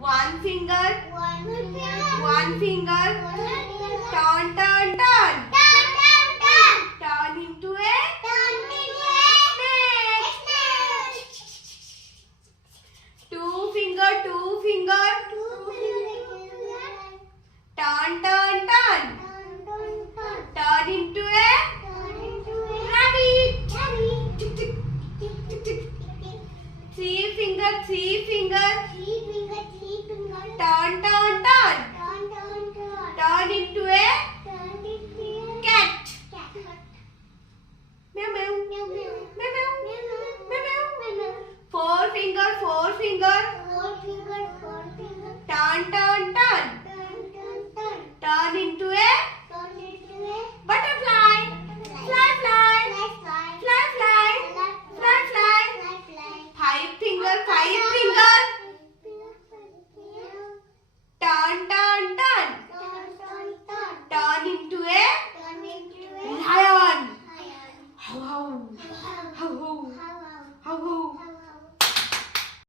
One finger. One finger. One finger. Turn, turn, turn. Turn, turn, turn. Turn into a Turn into a snake. snake. Two finger, two finger. Two finger. Turn, turn, turn. Turn, turn, turn. Turn into a Turn into a rabbit. rabbit. Tick, tick, Tick, tick, tick, tick. tick. Three finger, three finger. Three finger, three finger. Turn, turn, turn. Turn, turn, turn. Turn into a Turn into a cat. cat. Meow, meow. Meow, meow. Meow, meow. Meow, Meow, meow. meow. Four finger, four finger. Four finger, four finger. Turn, turn,